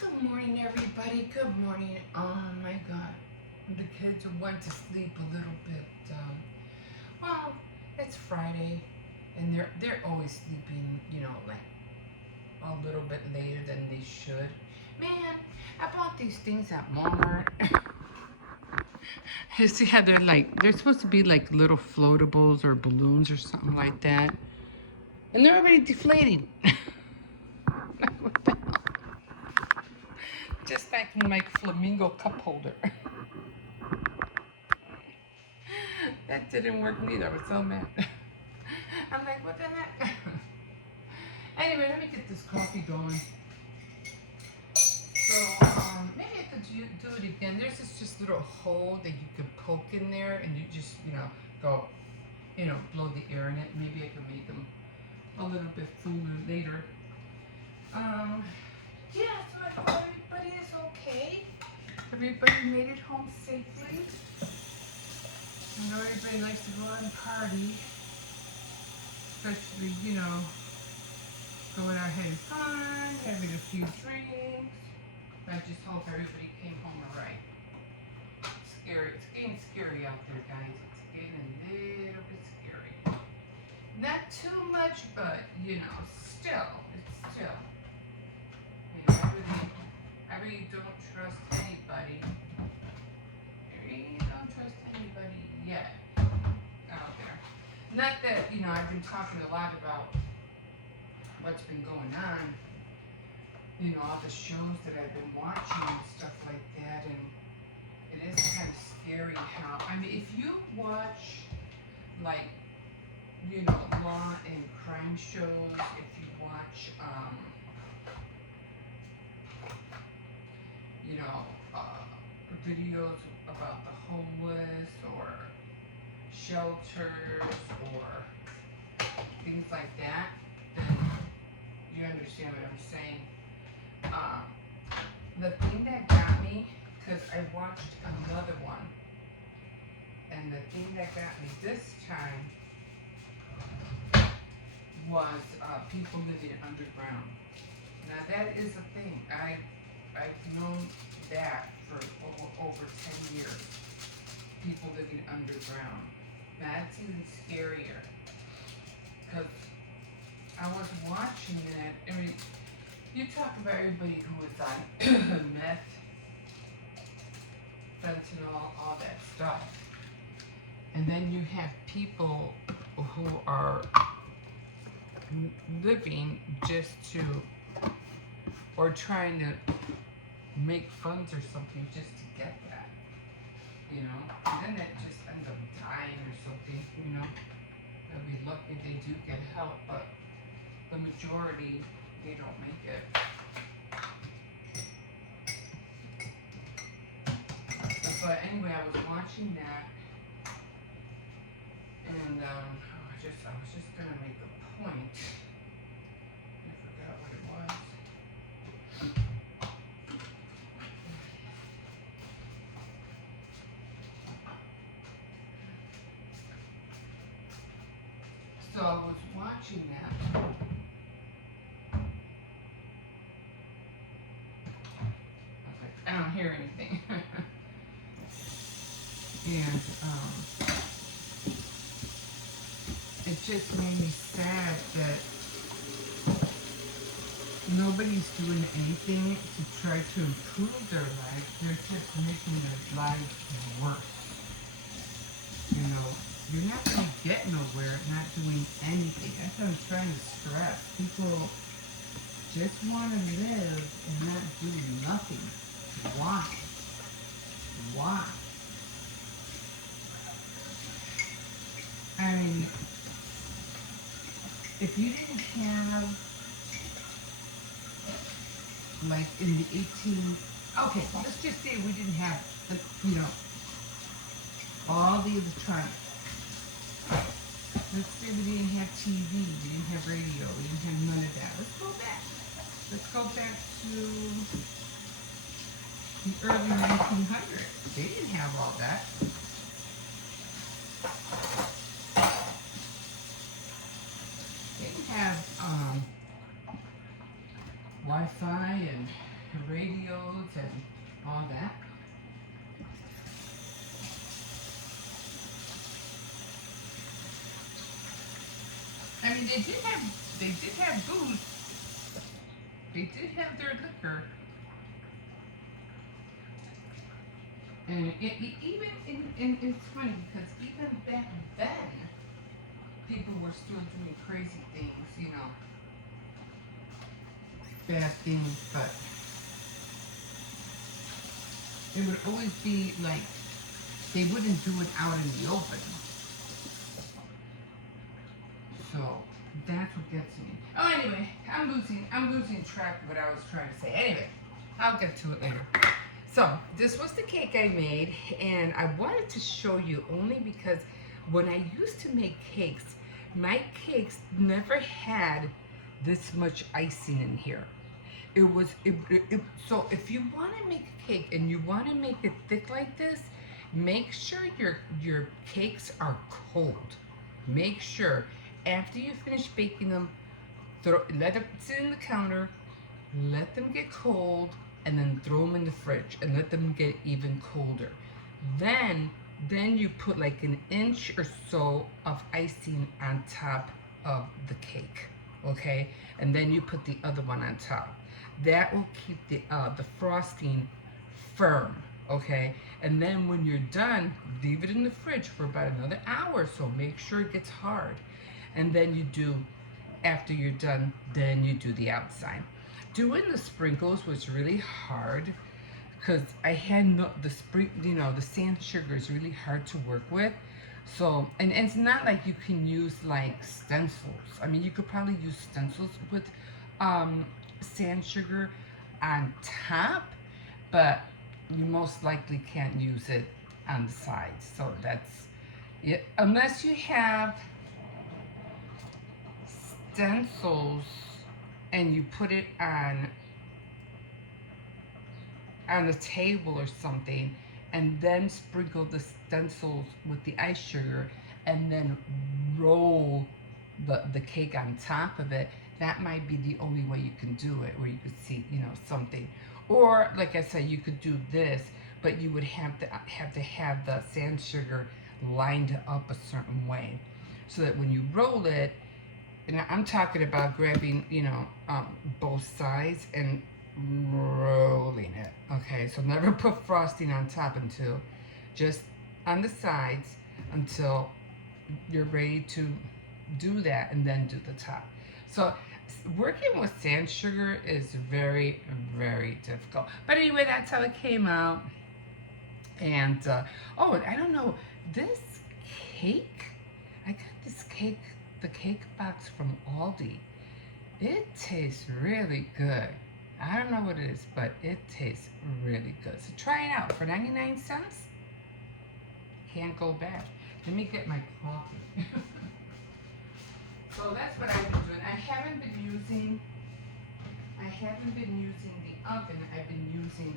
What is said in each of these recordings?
Good morning, everybody. Good morning. Oh my God, the kids went to sleep a little bit. Well, it's Friday, and they're always sleeping. Like a little bit later than they should. Man, I bought these things at Walmart. You see how they're supposed to be like little floatables or balloons or something like that, and they're already deflating. What the hell? Just like my flamingo cup holder. That didn't work neither. I was so mad. I'm like, what the heck? Anyway, let me get this coffee going. So, maybe I could do it again. There's this just little hole that you could poke in there and you just, go, blow the air in it. Maybe I could make them a little bit fuller later. Yeah, so I hope everybody is okay. Everybody made it home safely. I know everybody likes to go out and party, especially, going out having fun, having a few drinks. I just hope everybody came home alright. It's scary. It's getting scary out there, guys. It's getting a little bit scary. Not too much, but, still, it's still. I really don't trust anybody. I really don't trust anybody yet out there. Not that, I've been talking a lot about what's been going on, all the shows that I've been watching and stuff like that, and it is kind of scary how, if you watch, like, law and crime shows, if you watch, videos about the homeless or shelters or things like that, then you understand what I'm saying. The thing that got me, because I watched another one, and the thing that got me this time was people living underground. Now that is a thing. I've known that for over 10 years. People living underground. That's even scarier. Because I was watching that. You talk about everybody who is on meth, fentanyl, all that stuff. And then you have people who are living just to, or trying to make funds or something just to get that, and then that just ends up dying or something, they'll be lucky they do get help, but the majority, they don't make it. But anyway, I was watching that, and I was just gonna make a point. I forgot what it was. So I was watching that. I was like, I don't hear anything. And it just made me sad that nobody's doing anything to try to improve their life. They're just making their lives worse. You're not going to get nowhere not doing anything. That's what I'm trying to stress. People just want to live and not do nothing. Why? Why? If you didn't have, like, in the okay, let's just say we didn't have, all the electronics. Let's say we didn't have TV, we didn't have radio, we didn't have none of that. Let's go back. Let's go back to the early 1900s. They didn't have all that. They didn't have Wi-Fi and radios and all that. I mean, they did have booze. They did have their liquor, and it's funny because even back then, people were still doing crazy things, bad things, but it would always be like they wouldn't do it out in the open. So that's what gets me. Oh, anyway, I'm losing track of what I was trying to say. Anyway, I'll get to it later. So this was the cake I made, and I wanted to show you only because when I used to make cakes, my cakes never had this much icing in here. So if you want to make a cake and you want to make it thick like this, make sure your cakes are cold. Make sure after you finish baking them, let them sit in the counter, let them get cold, and then throw them in the fridge and let them get even colder. Then you put like an inch or so of icing on top of the cake, okay? And then you put the other one on top. That will keep the frosting firm, okay? And then when you're done, leave it in the fridge for about another hour or so. Make sure it gets hard. And then after you're done, then you do the outside. Doing the sprinkles was really hard because I had the sand sugar is really hard to work with. So, and it's not like you can use like stencils. I mean, you could probably use stencils with sand sugar on top, but you most likely can't use it on the sides. So that's it, unless you have stencils and you put it on a table or something, and then sprinkle the stencils with the ice sugar, and then roll the cake on top of it. That might be the only way you can do it, where you could see, something. Or like I said, you could do this, but you would have to have the sand sugar lined up a certain way, so that when you roll it, and I'm talking about grabbing, both sides and rolling it. Okay, so never put frosting on top until just on the sides until you're ready to do that, and then do the top. So working with sand sugar is very, very difficult. But anyway, that's how it came out. And oh, I don't know, this cake, I got this cake, the cake box from Aldi. It tastes really good. I don't know what it is, but it tastes really good. So try it out for 99 cents. Can't go bad. Let me get my coffee. So that's what I've been doing. I haven't been using the oven. I've been using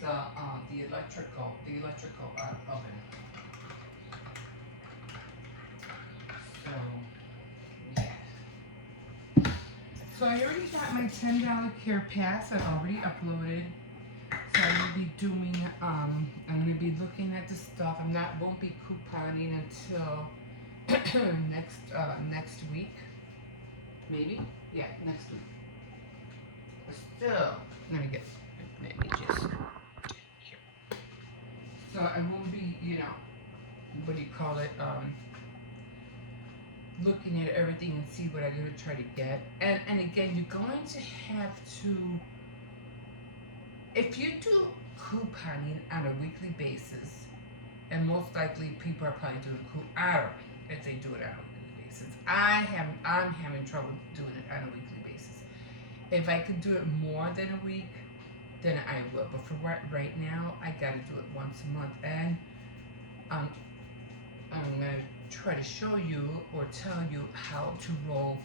the electrical oven. So yeah. So I already got my $10 care pass. I already uploaded. So I'm gonna be doing I'm gonna be looking at the stuff. Won't be couponing until next week. Maybe? Yeah, next week. But still, let me just here. So I won't be, what do you call it? Looking at everything and see what I'm gonna try to get. And again, you're going to have to, if you do couponing on a weekly basis, and most likely people are probably doing I don't know if they do it on a weekly basis. I'm having trouble doing it on a weekly basis. If I could do it more than a week, then I will. But for right now, I gotta do it once a month. And I'm gonna try to show you or tell you how to roll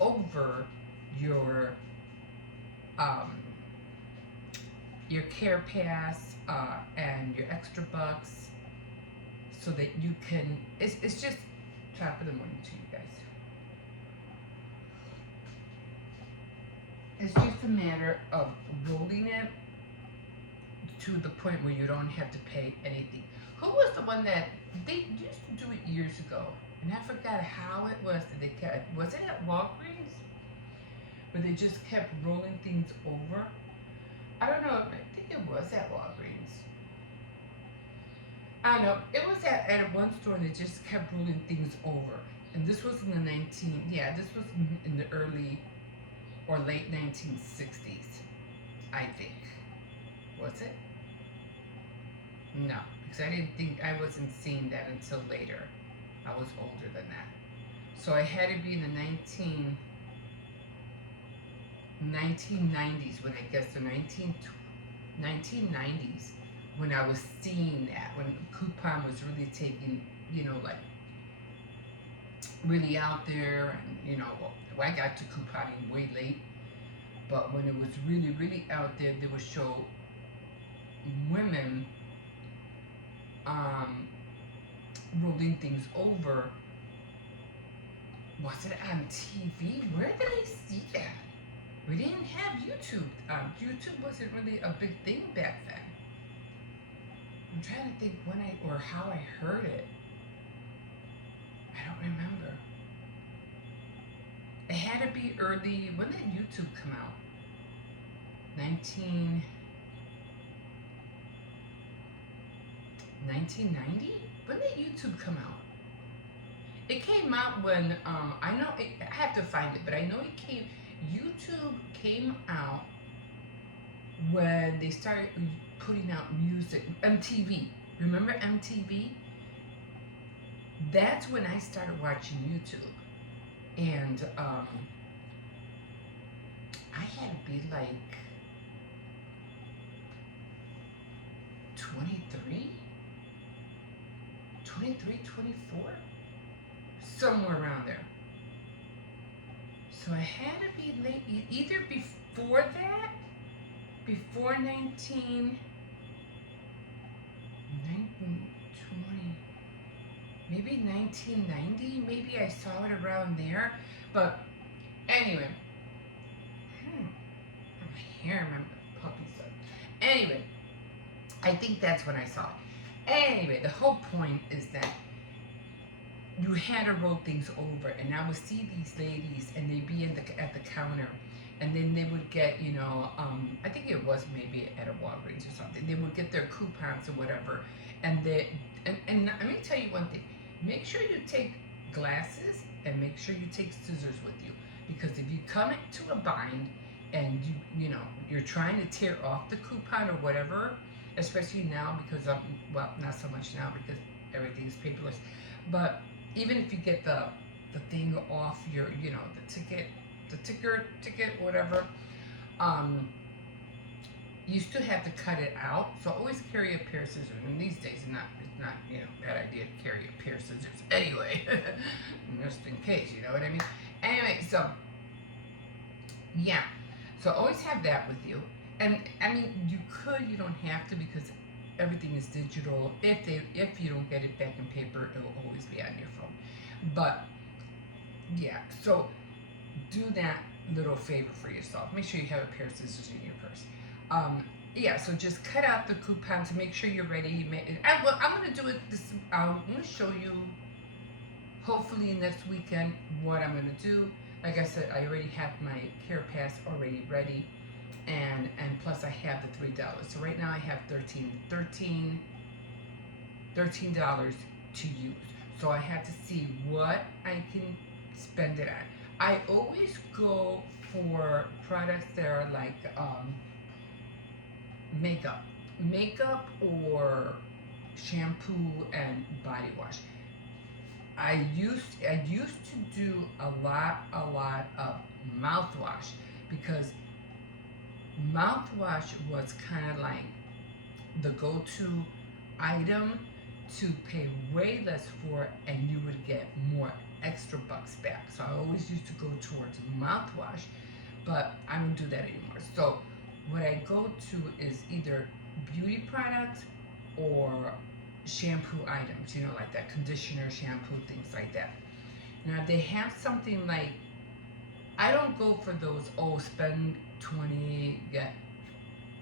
over your care pass and your extra bucks, so that you can. It's just top of the morning to you guys. It's just a matter of rolling it to the point where you don't have to pay anything. Who was the one that they used to do it years ago? And I forgot how it was that they kept. Was it at Walgreens where they just kept rolling things over? I don't know. I think it was at Walgreens. I don't know. It was at one store and they just kept rolling things over. And this was in the 19. Yeah, this was in the early or late 1960s, I think. Was it? No, because I didn't think I wasn't seeing that until later. I was older than that. So I had to be in the 1990s when I guess the 1990s when I was seeing that, when coupon was really taking, like really out there. And, I got to couponing way late, but when it was really, really out there, they would show women rolling things over. Was it on TV? Where did I see that? We didn't have YouTube. YouTube wasn't really a big thing back then. I'm trying to think when or how I heard it. I don't remember. It had to be early. When did YouTube come out? 1990? When did YouTube come out? It came out when I know I have to find it, but I know it came. YouTube came out when they started putting out music. MTV. Remember MTV? That's when I started watching YouTube, and I had to be like 23, 24, somewhere around there. So I had to be late, either before that, before 19, 20, maybe 1990, maybe I saw it around there. But anyway, my hair, remember the puppy stuff. Anyway, I think that's when I saw it. Anyway, the whole point is that you had to roll things over, and I would see these ladies, and they'd be at the counter, and then they would get, I think it was maybe at a Walgreens or something. They would get their coupons or whatever, and let me tell you one thing: make sure you take glasses, and make sure you take scissors with you, because if you come into a bind, and you're trying to tear off the coupon or whatever, especially now because not so much now because everything's paperless, but even if you get the thing off your, the ticket, whatever, you still have to cut it out. So always carry a pair of scissors. And these days, it's not bad idea to carry a pair of scissors anyway, just in case. You know what I mean? Anyway, so yeah, so always have that with you. And I mean, you don't have to, because everything is digital. If you don't get it back in paper, it will always be on your phone. But yeah, so do that little favor for yourself. Make sure you have a pair of scissors in your purse. Yeah, so just cut out the coupon to make sure you're ready. I'm gonna do it. I'm gonna show you. Hopefully next weekend what I'm gonna do. Like I said, I already have my Care Pass already ready. And plus I have the $3. So right now I have $13 to use. So I have to see what I can spend it on. I always go for products that are like makeup or shampoo and body wash. I used to do a lot of mouthwash, because mouthwash was kind of like the go-to item to pay way less for, and you would get more extra bucks back. So I always used to go towards mouthwash, but I don't do that anymore. So what I go to is either beauty products or shampoo items, like that conditioner, shampoo, things like that. Now they have something like I don't go for those, oh, spend 20, get,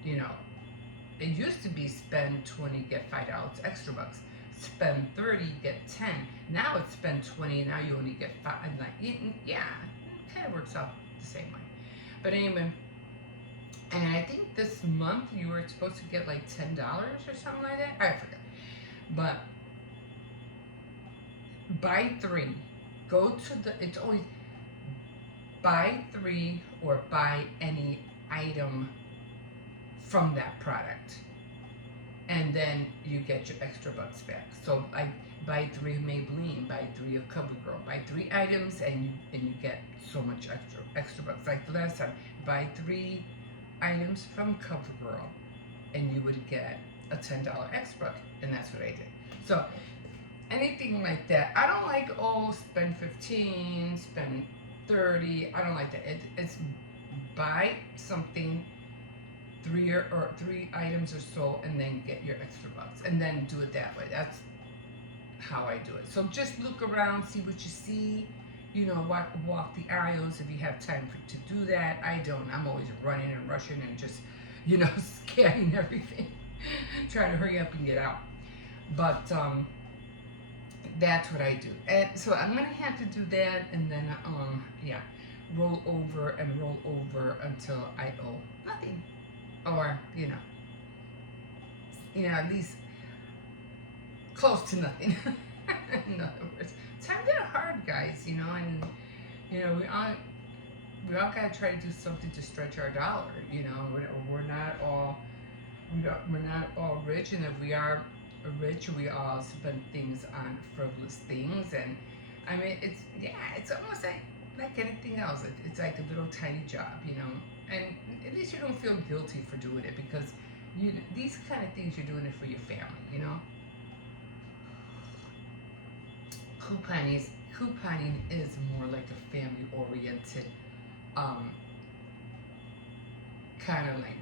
you know, it used to be spend 20, get $5 extra bucks. Spend 30, get 10. Now it's spend 20, now you only get 5. Like, yeah, it kind of works out the same way. But anyway, and I think this month you were supposed to get like $10 or something like that. I forgot. But buy 3. Go to the, it's always buy 3 or buy any item from that product, and then you get your extra bucks back. So I buy 3 Maybelline, buy 3 of CoverGirl, buy 3 items, and you get so much extra bucks. Like the last time, buy 3 items from CoverGirl, and you would get a $10 extra buck, and that's what I did. So anything like that, I don't like, oh, spend 15, spend 30. I don't like that. It's buy something, 3 items or so, and then get your extra bucks, and then do it that way. That's how I do it. So just look around, see what you see. You know, walk the aisles if you have time to do that. I don't. I'm always running and rushing and just, you know, scanning everything, trying to hurry up and get out. But that's what I do. And so I'm gonna have to do that, and then yeah, roll over until I owe nothing, or you know, at least close to nothing. In other words, times are hard, guys. You know, and you know we all gotta try to do something to stretch our dollar. You know, we're not all rich, and if we are rich, we all spend things on frivolous things. And I mean, it's almost like anything else. It's like a little tiny job, you know, and at least you don't feel guilty for doing it, because these kind of things, you're doing it for your family, you know. Couponing is more like a family oriented kind of like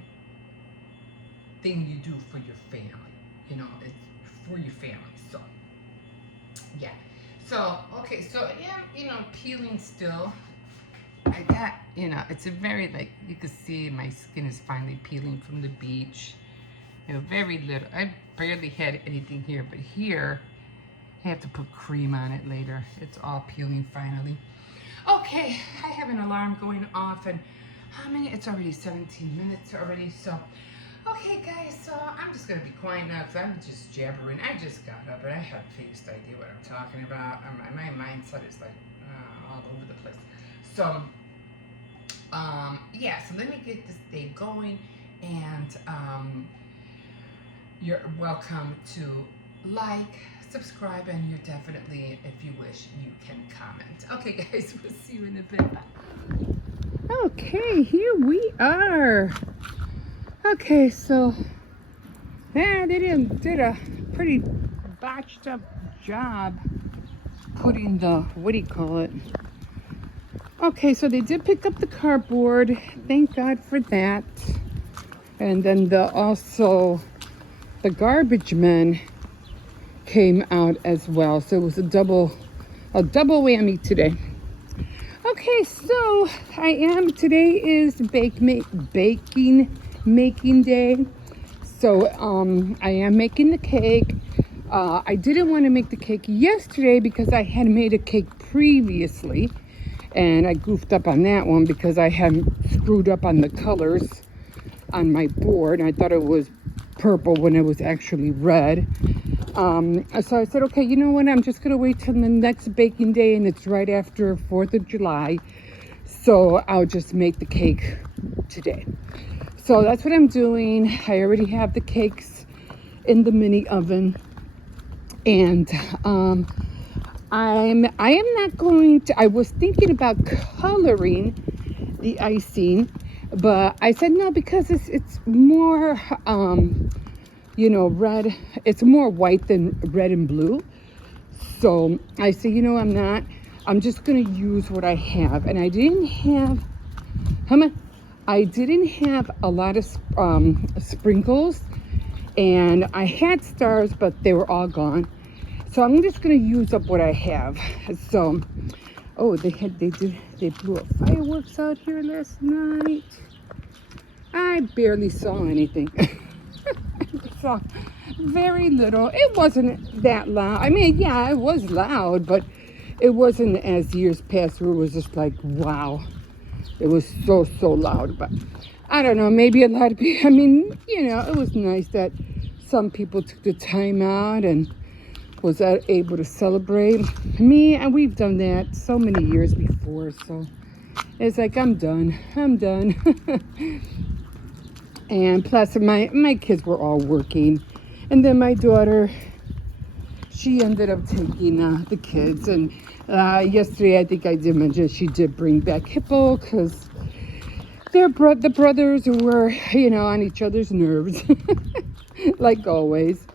thing you do for your family, you know. It's for your family. So yeah, so okay, so yeah, you know, peeling still. I got, you know, it's a very, like, you can see my skin is finally peeling from the beach. You know, very little. I barely had anything here, but here I have to put cream on it later. It's all peeling finally. Okay, I have an alarm going off, and how many? It's already 17 minutes already. So okay, guys, so I'm just going to be quiet now, because I'm just jabbering. I just got up, and I have the faintest idea what I'm talking about. My mindset is, like, all over the place. So, yeah, so let me get this day going, and you're welcome to like, subscribe, and you're definitely, if you wish, you can comment. Okay, guys, we'll see you in a bit. Okay, here we are. Okay, so yeah, they did a pretty botched up job putting the, what do you call it? Okay, so they did pick up the cardboard. Thank God for that. And then also the garbage men came out as well. So it was a double whammy today. Okay, so today is baking making day. So I am making the cake. I didn't want to make the cake yesterday because I had made a cake previously, and I goofed up on that one because I had screwed up on the colors on my board. I thought it was purple when it was actually red. So I said, okay, you know what, I'm just gonna wait till the next baking day, and it's right after 4th of July, so I'll just make the cake today. So that's what I'm doing. I already have the cakes in the mini oven, and I am not going to, I was thinking about coloring the icing, but I said no, because it's more you know, red, it's more white than red and blue. So I said, you know, I'm just gonna use what I have. And I didn't have a lot of sprinkles, and I had stars, but they were all gone. So I'm just gonna use up what I have. So Oh, they blew up fireworks out here last night. I barely saw anything. I saw very little. It wasn't that loud. I mean, yeah, it was loud, but it wasn't as years past where it was just like, wow. It was so loud. But I don't know, maybe a lot of people, I mean, it was nice that some people took the time out and was able to celebrate. Me, and we've done that so many years before, so it's like, I'm done. And plus, my kids were all working. And then my daughter, she ended up taking the kids. And yesterday, I think I did mention she did bring back Hippo because the brothers were, on each other's nerves, like always.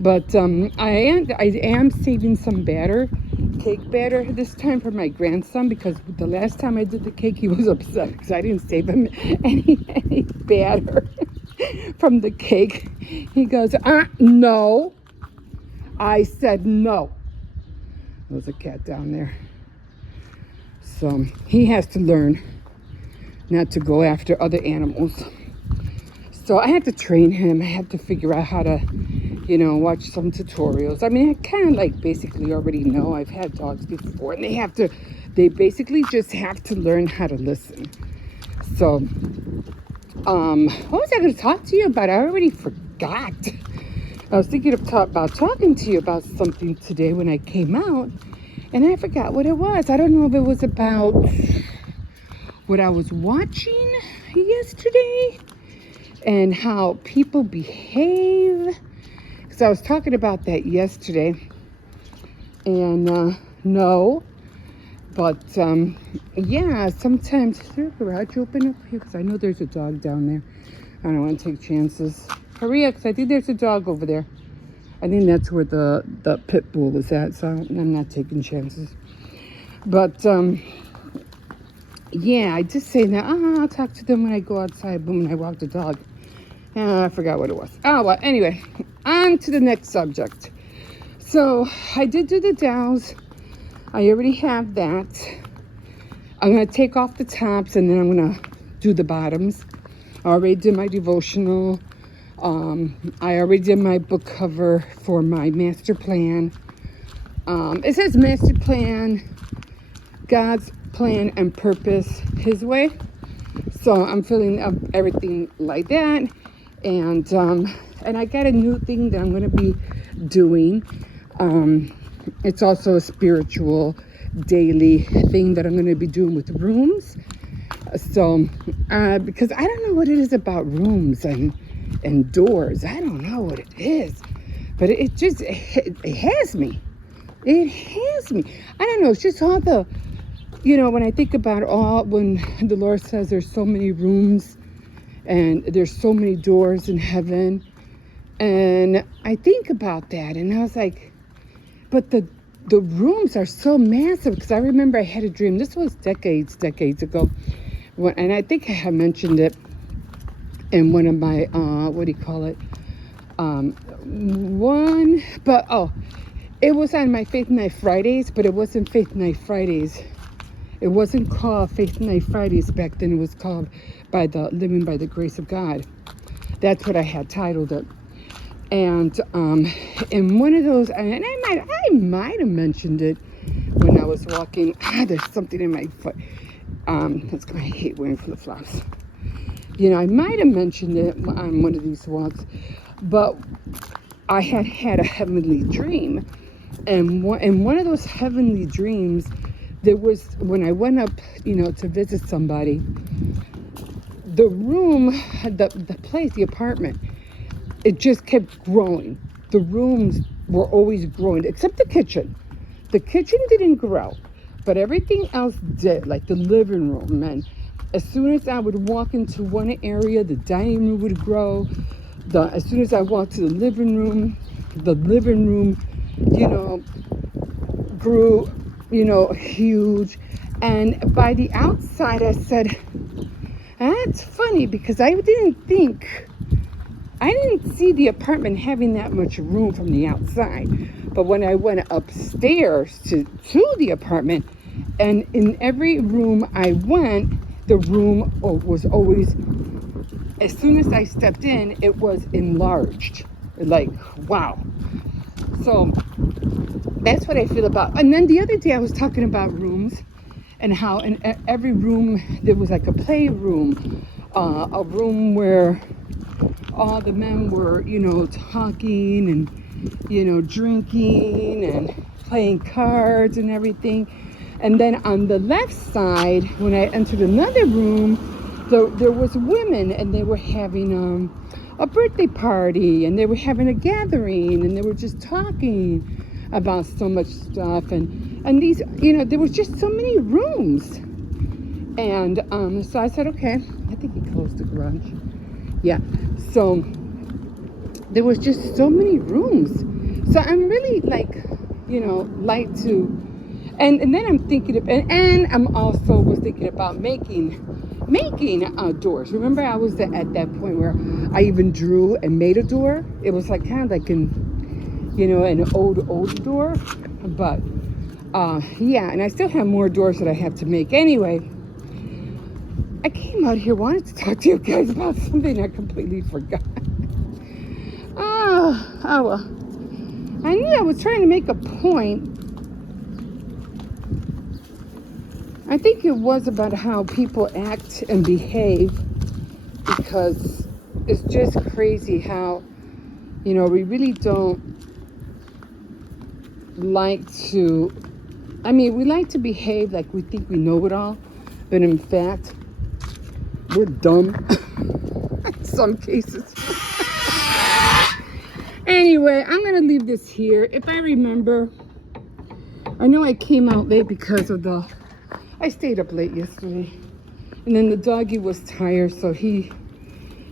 But I am saving some cake batter this time for my grandson, because the last time I did the cake, he was upset because I didn't save him any batter from the cake. He goes, no. I said no. There's a cat down there. So he has to learn not to go after other animals. So I had to train him. I had to figure out how to, watch some tutorials. I mean, I kind of like basically already know. I've had dogs before, and they basically just have to learn how to listen. So, what was I going to talk to you about? I already forgot. I was thinking about talking to you about something today when I came out, and I forgot what it was. I don't know if it was about what I was watching yesterday and how people behave. Because I was talking about that yesterday. And no. But yeah, sometimes, is there a garage open up here? Because I know there's a dog down there. I don't want to take chances. Hurry up, because I think there's a dog over there. I think that's where the pit bull is at, so I'm not taking chances. But yeah, I just say that, I'll talk to them when I go outside, but when I walk the dog. I forgot what it was. Oh, well, anyway, on to the next subject. So I did do the dowels. I already have that. I'm going to take off the tops, and then I'm going to do the bottoms. I already did my devotional. I already did my book cover for my master plan. It says master plan, God's plan and purpose, His way. So I'm filling up everything like that. And I got a new thing that I'm going to be doing. It's also a spiritual daily thing that I'm going to be doing with rooms. So, because I don't know what it is about rooms and doors. I don't know what it is, but it has me. It has me. I don't know. It's just all the, when I think about when the Lord says there's so many rooms and there's so many doors in heaven. And I think about that, and I was like, but the rooms are so massive, because I remember I had a dream. This was decades ago. And I think I have mentioned it in one of my, it was on my Faith Night Fridays, but it wasn't Faith Night Fridays. It wasn't called Faith Night Fridays back then. It was called Living by the Grace of God. That's what I had titled it. And in one of those, and I might have mentioned it when I was walking. There's something in my foot. That's why I hate wearing flip-flops. I might have mentioned it on one of these walks, but I had a heavenly dream. And in one of those heavenly dreams, there was, when I went up, to visit somebody, the room, the place, the apartment, it just kept growing. The rooms were always growing, except the kitchen. The kitchen didn't grow, but everything else did, like the living room. And as soon as I would walk into one area, the dining room would grow. As soon as I walked to the living room grew, huge. And by the outside, I said, that's funny, because I didn't see the apartment having that much room from the outside. But when I went upstairs to the apartment, And in every room I went, the room was always, as soon as I stepped in, it was enlarged. Like, wow. So that's what I feel about. And then the other day I was talking about rooms and how in every room there was like a playroom, a room where all the men were, talking and, drinking and playing cards and everything. And then on the left side, when I entered another room, there was women and they were having a birthday party and they were having a gathering and they were just talking about so much stuff. And these, there was just so many rooms. And so I said, okay, I think he closed the garage. Yeah. So there was just so many rooms. So I'm really like to, and then I'm thinking of, and I'm also was thinking about making doors. Remember, I was at that point where I even drew and made a door. It was like kind of like an old door, but yeah. And I still have more doors that I have to make. Anyway, I came out here wanted to talk to you guys about something I completely forgot. Oh well. I knew I was trying to make a point. I think it was about how people act and behave, because it's just crazy how, we really don't like to, we like to behave like we think we know it all, but in fact, we're dumb in some cases. Anyway, I'm going to leave this here. If I remember, I know I came out late because of I stayed up late yesterday. And then the doggy was tired, so he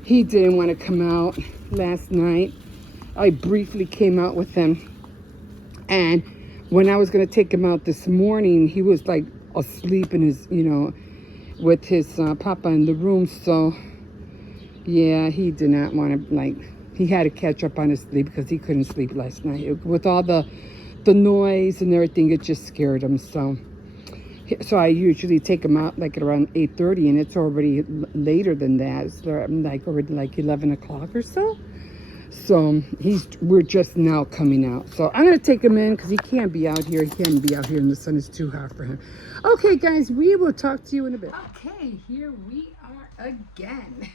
didn't want to come out last night. I briefly came out with him. And when I was going to take him out this morning, he was like asleep in his, with his papa in the room. So, yeah, he did not want to, he had to catch up on his sleep because he couldn't sleep last night. With all the noise and everything, it just scared him. So I usually take him out like at around 8:30, and it's already later than that. It's already like 11 o'clock or so. So we're just now coming out. So I'm going to take him in because he can't be out here. He can't be out here and the sun is too hot for him. Okay, guys, we will talk to you in a bit. Okay, here we are again.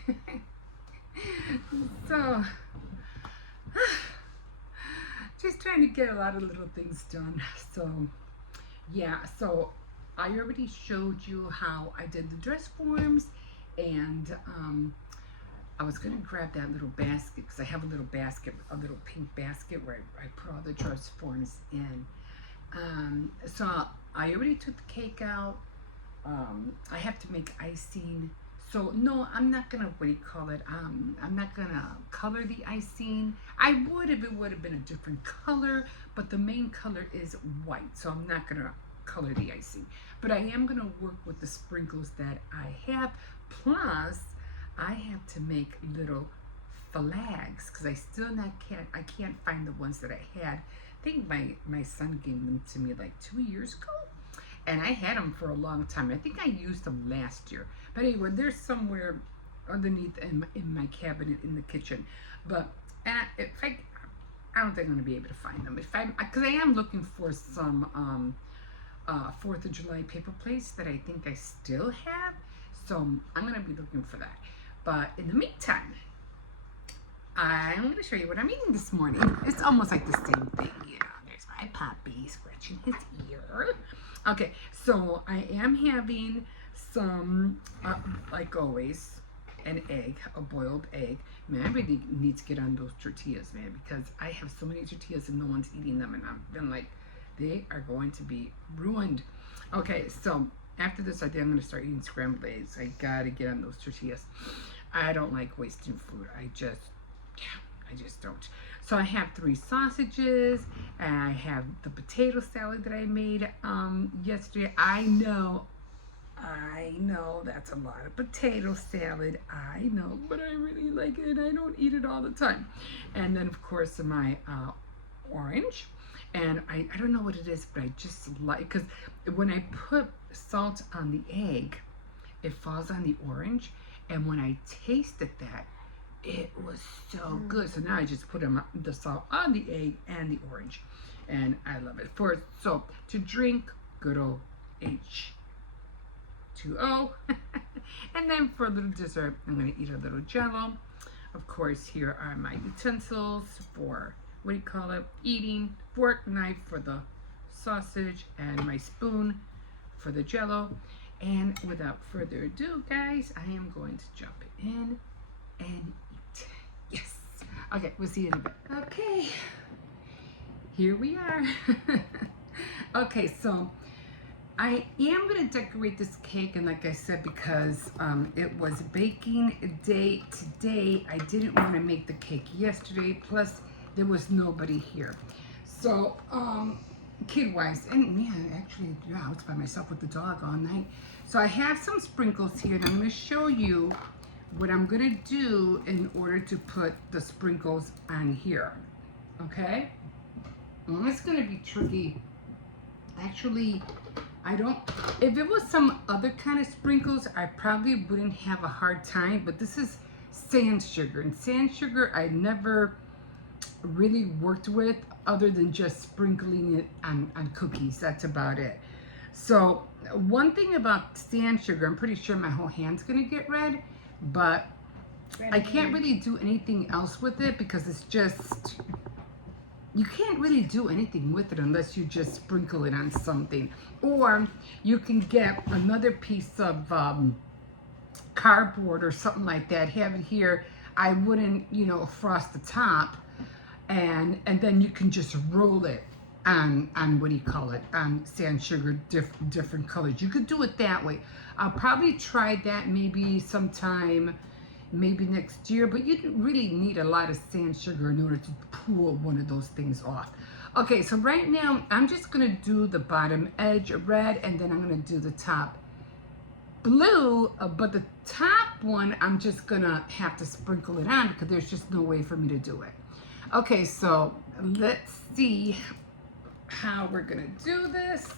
So, just trying to get a lot of little things done. So, yeah, so I already showed you how I did the dress forms, and I was going to grab that little basket because I have a little basket, a little pink basket where I put all the dress forms in. So I already took the cake out. I have to make icing. So no, I'm not going to, I'm not going to color the icing. I would if it would have been a different color, but the main color is white. So I'm not going to color the icing. But I am going to work with the sprinkles that I have. Plus, I have to make little flags because I can't find the ones that I had. I think my son gave them to me like 2 years ago, and I had them for a long time. I think I used them last year, but anyway, they're somewhere underneath in my cabinet in the kitchen. But I don't think I'm gonna be able to find them because I am looking for some 4th of July paper plates that I think I still have. So I'm gonna be looking for that. But in the meantime, I'm going to show you what I'm eating this morning. It's almost like the same thing. Yeah, there's my puppy scratching his ear. Okay, so I am having some, like always, an egg, a boiled egg. Man, I really need to get on those tortillas, man, because I have so many tortillas and no one's eating them, and I've been like, they are going to be ruined. Okay, so after this, I think I'm going to start eating scrambled eggs. I got to get on those tortillas. I don't like wasting food. I just don't. So I have 3 sausages, and I have the potato salad that I made yesterday. I know that's a lot of potato salad. I know, but I really like it. I don't eat it all the time. And then, of course, my orange. And I don't know what it is, but I just like, because when I put salt on the egg, it falls on the orange. And when I tasted that, it was so good. So now I just put the salt on the egg and the orange, and I love it. So to drink, good old H2O. And then for a little dessert, I'm gonna eat a little Jello. Of course, here are my utensils for, what do you call it? Eating. Fork, knife for the sausage, and my spoon for the Jello. And without further ado, guys, I am going to jump in and eat. Yes. Okay, we'll see you in a bit. Okay, here we are. Okay, so I am going to decorate this cake, and like I said, because it was baking day today, I didn't want to make the cake yesterday, plus there was nobody here. So, kid-wise, and yeah, actually, yeah, I was by myself with the dog all night. So I have some sprinkles here, and I'm going to show you what I'm going to do in order to put the sprinkles on here, okay? And it's going to be tricky. Actually, if it was some other kind of sprinkles, I probably wouldn't have a hard time, but this is sand sugar, and sand sugar I never really worked with other than just sprinkling it on cookies. That's about it. So one thing about sand sugar, I'm pretty sure my whole hand's gonna get red, but I can't really do anything else with it because it's just, you can't really do anything with it unless you just sprinkle it on something. Or you can get another piece of cardboard or something like that, have it here. I wouldn't, frost the top, and then you can just roll it on what do you call it, on sand sugar, different colors. You could do it that way. I'll probably try that maybe sometime, maybe next year, but you don't really need a lot of sand sugar in order to pull one of those things off. Okay, so right now I'm just gonna do the bottom edge red, and then I'm gonna do the top blue, but the top one I'm just gonna have to sprinkle it on because there's just no way for me to do it. Okay, so let's see how we're gonna do this.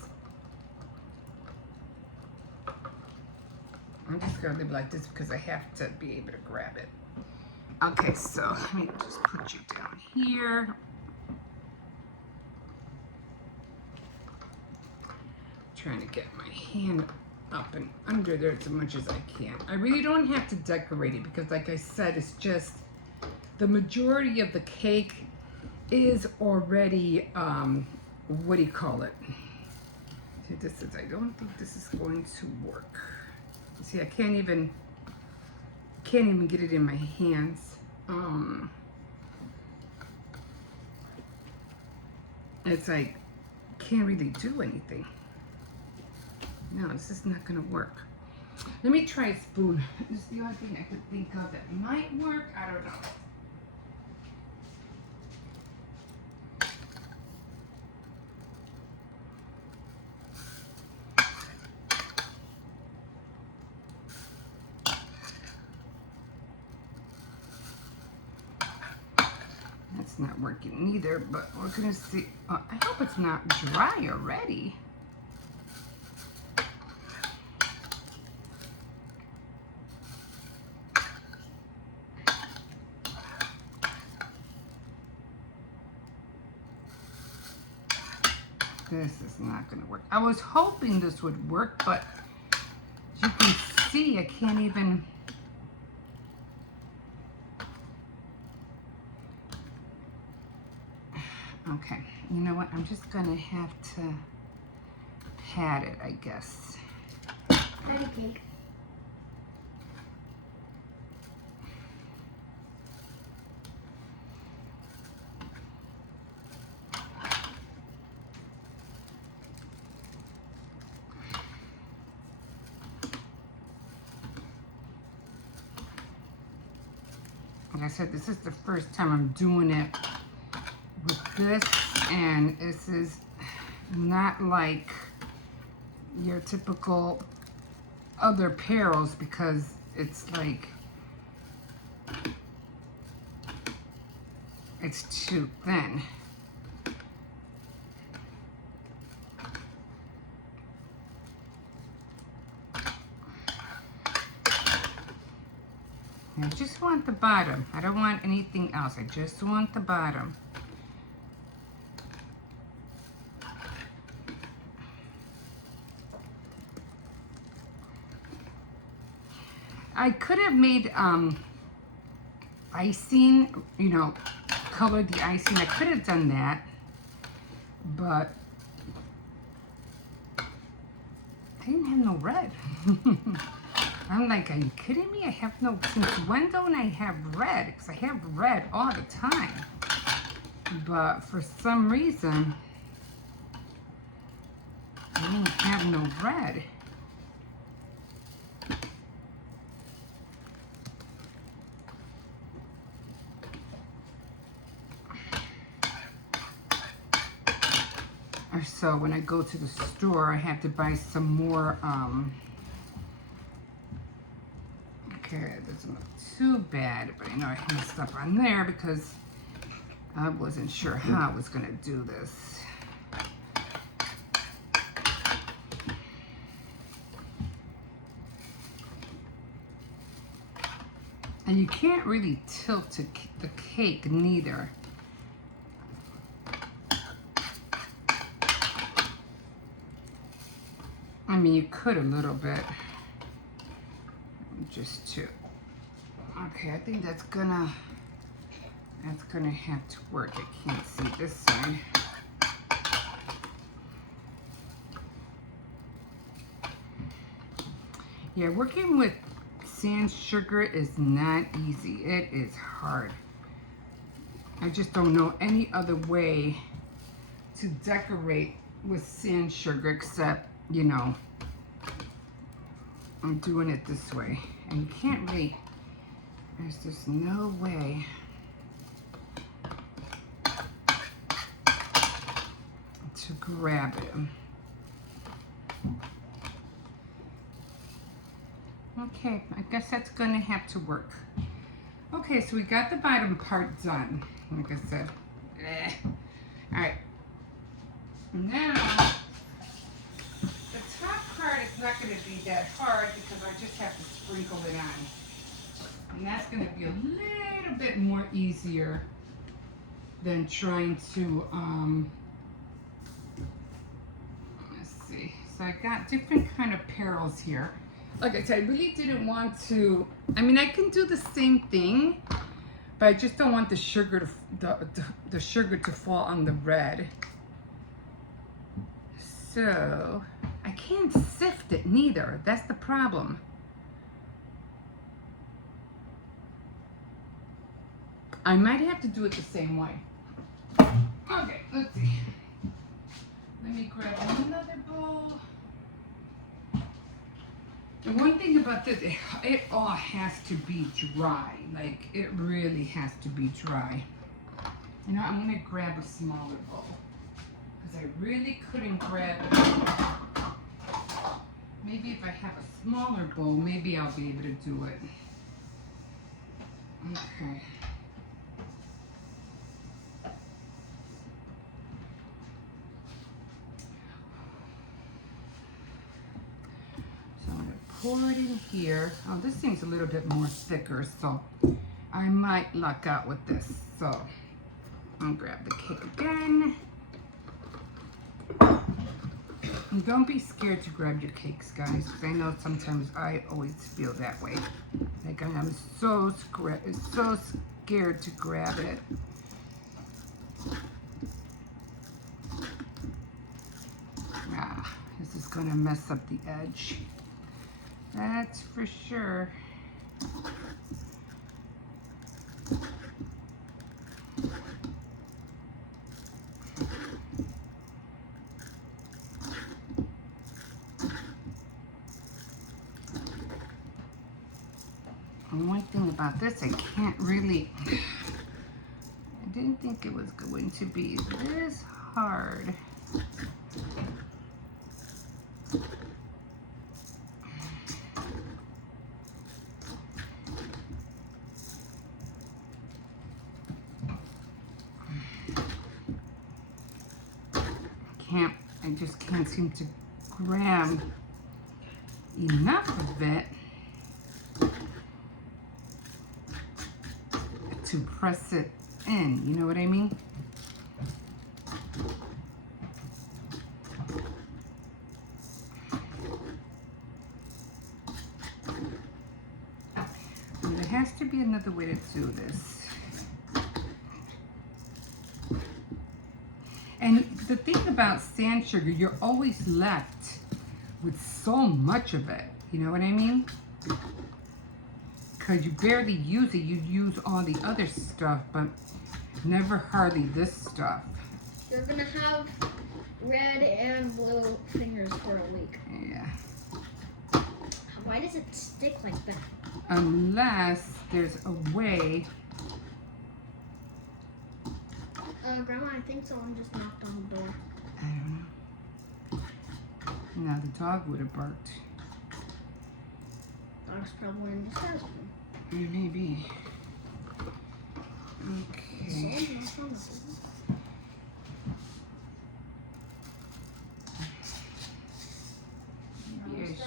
I'm just gonna leave it like this because I have to be able to grab it. Okay, so let me just put you down here. Trying to get my hand up and under there as much as I can. I really don't have to decorate it because, like I said, it's just the majority of the cake is already, what do you call it? See, I don't think this is going to work. See, I can't even get it in my hands. It's like, can't really do anything. No, this is not gonna work. Let me try a spoon. This is the only thing I could think of that might work. I don't know. That's not working either, but we're gonna see. I hope it's not dry already. This is not gonna work. I was hoping this would work, but as you can see, I can't even. Okay, you know what? I'm just gonna have to pat it, I guess. Patty cake. Like I said, this is the first time I'm doing it with this, and this is not like your typical other perils because it's like it's too thin. I just want the bottom. I don't want anything else. I just want the bottom. I could have made icing, you know, colored the icing. I could have done that, but I didn't have no red. I'm like, are you kidding me? I have no, since when don't I have red? Because I have red all the time. But for some reason, I didn't have no red. So when I go to the store, I have to buy some more, okay, it doesn't look too bad, but I know I messed up on there because I wasn't sure how I was gonna do this. And you can't really tilt the cake neither. I mean, you could a little bit, just to, okay, I think that's gonna have to work. I can't see this side. Yeah, working with sand sugar is not easy. It is hard. I just don't know any other way to decorate with sand sugar except, you know, I'm doing it this way. And you can't really, there's just no way to grab it. Okay, I guess that's gonna have to work. Okay, so we got the bottom part done. Like I said, all right. Now, the top part is not gonna be that hard because I just have to sprinkle it on. And that's gonna be a little bit more easier than trying to, let's see. So I got different kind of perils here. Like I said, I really didn't want to, I mean, I can do the same thing, but I just don't want the sugar to, the sugar to fall on the red. So, I can't sift it neither. That's the problem. I might have to do it the same way. Okay, let's see. Let me grab another bowl. The one thing about this, it all has to be dry. Like, it really has to be dry. You know, I'm gonna grab a smaller bowl. Because I really couldn't grab it. Maybe if I have a smaller bowl, maybe I'll be able to do it. Okay. Pour it in here. Oh, this thing's a little bit more thicker, so I might luck out with this. So I'll grab the cake again. And don't be scared to grab your cakes, guys, because I know sometimes I always feel that way. Like I'm so scared to grab it. Ah, this is gonna mess up the edge. That's for sure. And one thing about this, I can't really, I didn't think it was going to be this hard. I just can't seem to grab enough of it to press it in. You know what I mean? And there has to be another way to do this. And the thing about sand sugar, you're always left with so much of it. You know what I mean? Because you barely use it. You use all the other stuff, but never hardly this stuff. You're gonna have red and blue fingers for a week. Yeah. Why does it stick like that? Unless there's a way. Grandma, I think someone just knocked on the door. I don't know. Now the dog would have barked. Dog's probably in the stairs. Maybe. Okay. Maybe I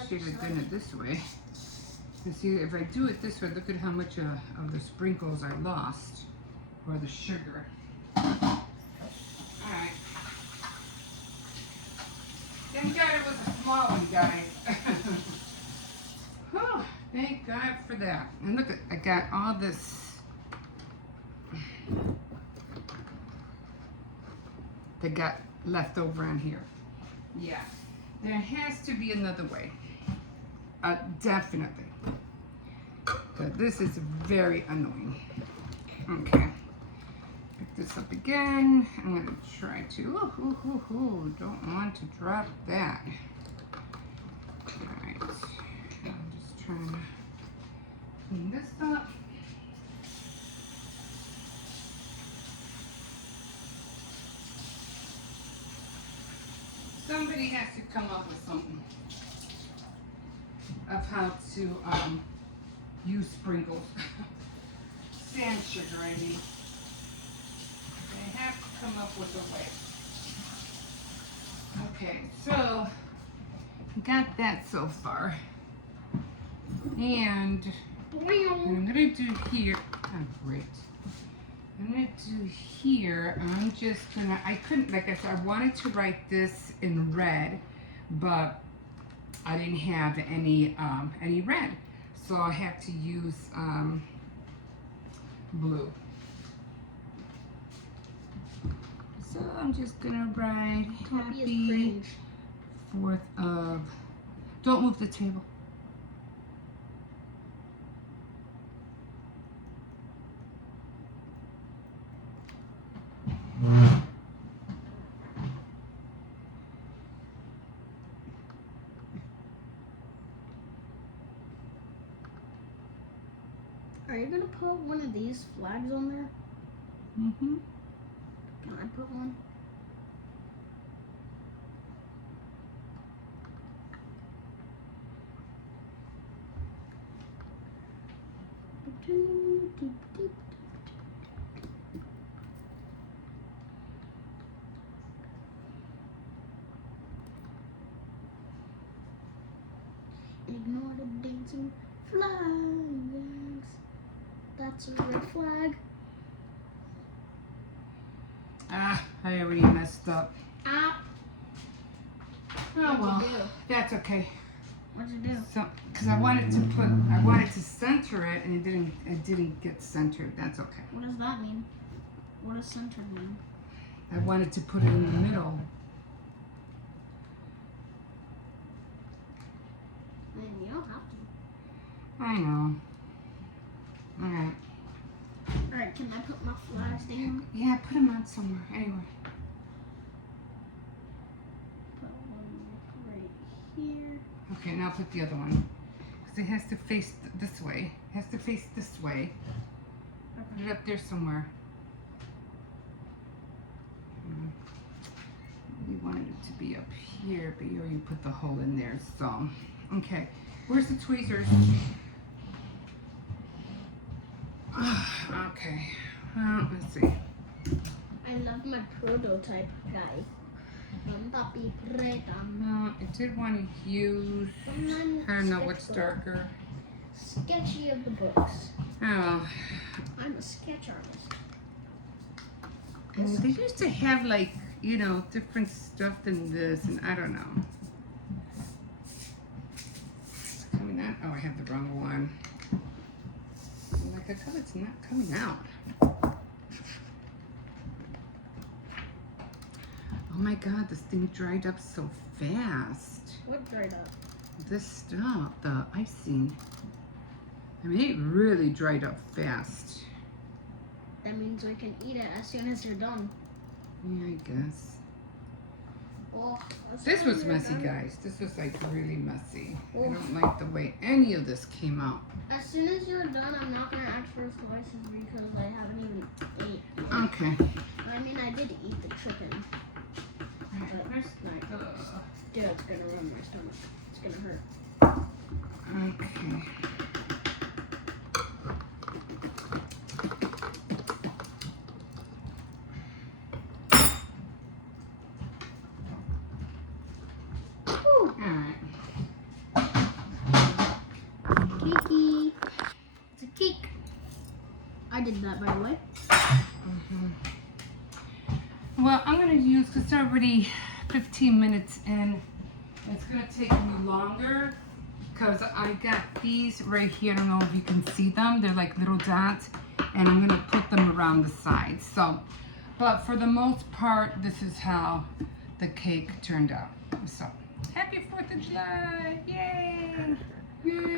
should have done it this way. You see, if I do it this way, look at how much of the sprinkles I lost, or the sugar. Alright. Thank God it was a small one, guys. Whew, thank God for that. And look, I got all this that got left over on here. Yeah, there has to be another way. Definitely. But this is very annoying. Okay. Pick this up again. I'm gonna try to. Don't want to drop that. Alright. I'm just trying to clean this up. Somebody has to come up with something of how to use sprinkles. Sand sugar, I mean. They have to come up with a way. Okay, so got that so far. And what I'm gonna do here, oh great. I'm gonna do here, I'm just gonna, I couldn't, like I said, I wanted to write this in red, but I didn't have any red. So I have to use blue. So I'm just gonna write happy 4th of, don't move the table. Are you gonna put one of these flags on there? Mm-hmm. Can I put one? Ignore the dancing flags. That's a red flag. Ah, I already messed up. Ah. Oh What'd well, you do? that's okay. What'd you do? So, because I wanted to center it, and it didn't get centered. That's okay. What does that mean? What does centered mean? I wanted to put it in the middle. I mean, you don't have to. I know. All right. Alright, can I put my flags down? Yeah, put them on somewhere. Anyway. Put one right here. Okay, now put the other one. Because it has to face this way. It has to face this way. Put it up there somewhere. We wanted it to be up here, but you already put the hole in there, so. Okay, where's the tweezers? Okay, well, let's see. I love my prototype guy. Papi Preta. No, I did want to use, I don't know what's darker. Sketchy of the books. Oh, I'm a sketch artist. They used to have like, you know, different stuff than this, and I don't know. It's coming out. Oh, I have the wrong one. Like, how come it's not coming out? Oh my God, this thing dried up so fast. What dried up? This stuff, the icing. I mean, it really dried up fast. That means we can eat it as soon as you're done. Yeah, I guess. Well, as This soon as was you're messy, done- guys. This was like really messy. I Oh. don't like the way any of this came out. As soon as you're done, I'm not gonna ask for slices because I haven't even ate yet. Okay. I mean, I did eat the chicken. But Where's like, the... dude, it's gonna run my stomach. It's gonna hurt. Okay. Whew. Alright. Cakey. It's a cake. I did that, by the way. Well, I'm gonna use, because it's already 15 minutes in. It's gonna take me longer because I got these right here. I don't know if you can see them. They're like little dots, and I'm gonna put them around the sides. So, but for the most part, this is how the cake turned out. So, happy 4th of July! Yay! Yay!